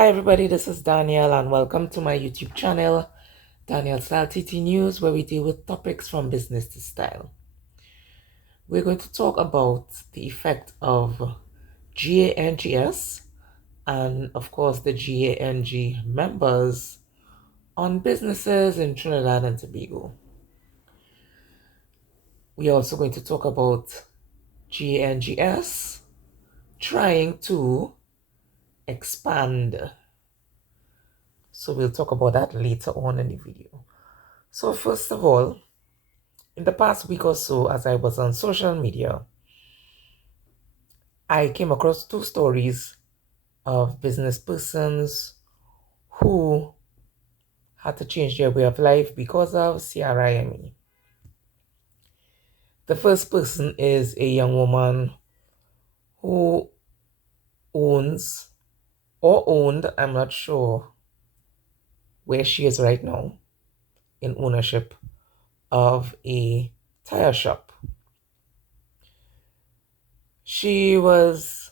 Hi everybody, this is Daniel and welcome to my YouTube channel, Daniel Style TT News, where we deal with topics from business to style. We're going to talk about the effect of GANGS and of course the GANG members on businesses in Trinidad and Tobago. We're also going to talk about GANGS trying to expand. So we'll talk about that later on in the video. So first of all, in the past week or so, as I was on social media, I came across two stories of business persons who had to change their way of life because of CRIME. The first person is a young woman who owns or owned, I'm not sure where she is right now, in ownership of a tire shop. She was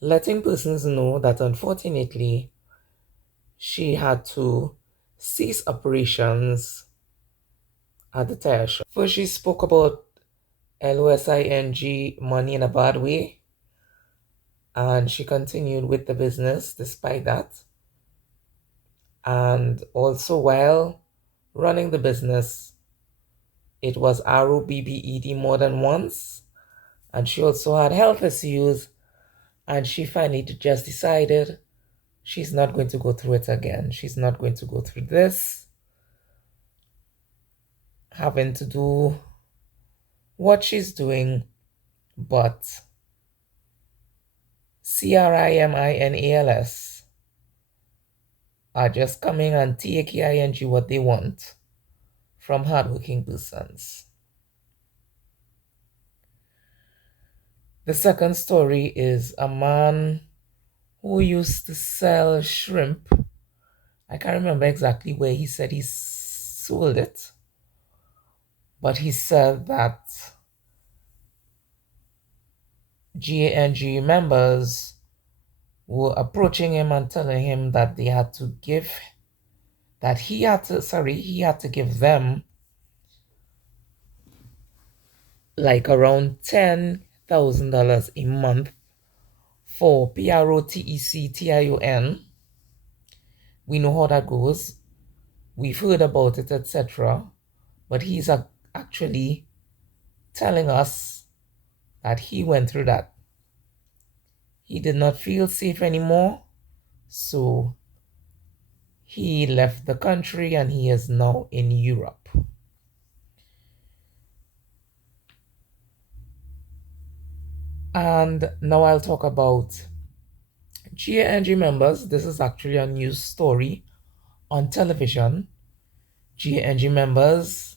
letting persons know that unfortunately she had to cease operations at the tire shop. First, she spoke about LOSING money in a bad way, and she continued with the business despite that. And also, while running the business, it was ROBBED more than once, and she also had health issues, and she finally just decided she's not going to go through it again. She's not going to go through this, having to do what she's doing, but CRIMINALS are just coming and taking what they want from hardworking persons. The second story is a man who used to sell shrimp. I can't remember exactly where he said he sold it, but he said that GANG members were approaching him and telling him that he had to give them like around $10,000 a month for PROTECTION. We know how that goes. We've heard about it, etc. But he's actually telling us that he went through that. He did not feel safe anymore, so he left the country and he is now in Europe. And now I'll talk about GANG members. This is actually a news story on television. GANGS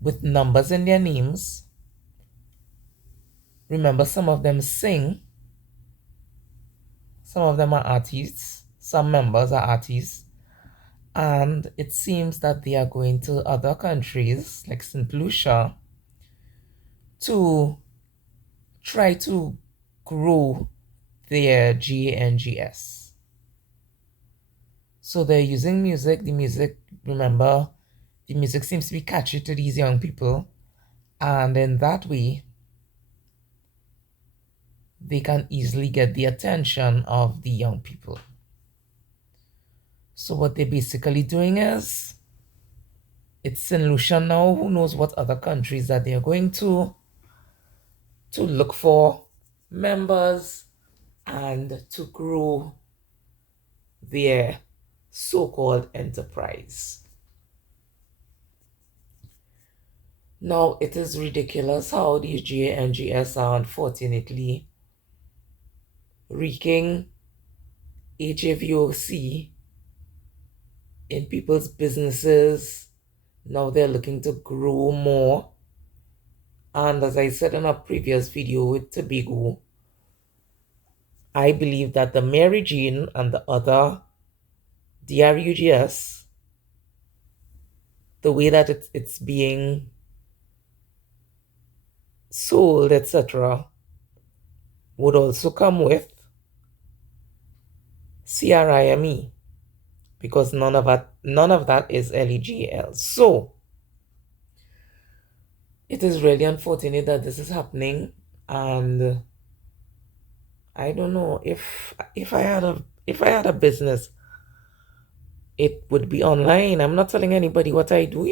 with numbers in their names. Remember, some of them sing, some of them are artists, some members are artists, and it seems that they are going to other countries like St. Lucia to try to grow their GANGS. So they're using music. Remember, the music seems to be catchy to these young people, and in that way they can easily get the attention of the young people. So what they're basically doing is, it's St. Lucia now, who knows what other countries that they're going to look for members and to grow their so-called enterprise. Now, it is ridiculous how these GANGS are unfortunately wreaking HAVOC in people's businesses. Now they're looking to grow more. And as I said in a previous video with Tobago, I believe that the Mary Jane and the other DRUGS, the way that it's being sold, etc., would also come with CRIME, because none of that is legal. So it is really unfortunate that this is happening, and I don't know if I had a business, it would be online. I'm not telling anybody what I do.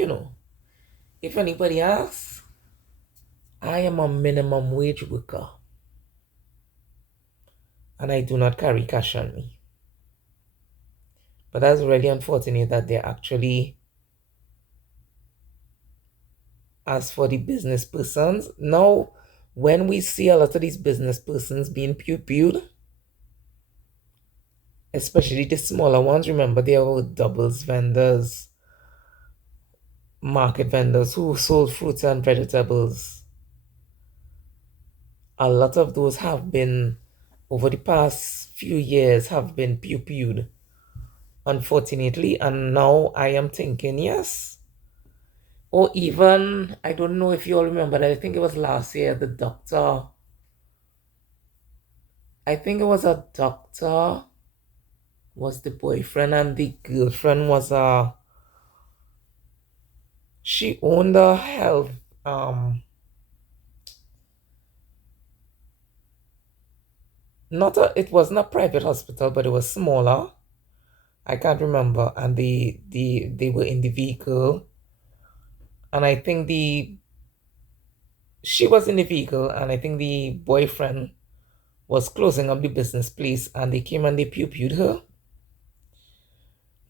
If anybody asks, I am a minimum wage worker and I do not carry cash on me. But that's really unfortunate that they're actually, as for the business persons, now when we see a lot of these business persons being pew-pewed, especially the smaller ones, remember they are doubles vendors, market vendors who sold fruits and vegetables. A lot of those have been, over the past few years, have been pew-pewed, unfortunately. And now I am thinking, yes. Or even, I don't know if you all remember that, I think it was last year, the doctor, I think it was a doctor, was the boyfriend, and the girlfriend was she owned a health, it wasn't a private hospital, but it was smaller. I can't remember. And they were in the vehicle, and I think she was in the vehicle, and I think the boyfriend was closing up the business place, and they came and they pew-pewed her.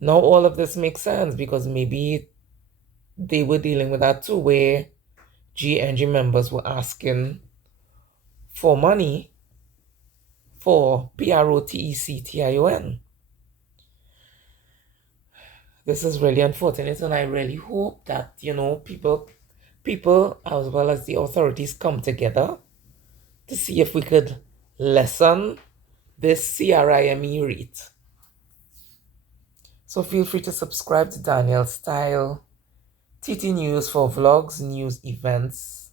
Now all of this makes sense, because maybe they were dealing with that too, where GNG members were asking for money for PROTECTION. This is really unfortunate, and I really hope that people as well as the authorities come together to see if we could lessen this CRIME rate. So feel free to subscribe to Daniel Style TT News for vlogs, news, events,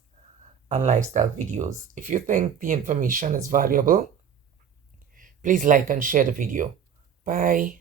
and lifestyle videos. If you think the information is valuable, please like and share the video. Bye.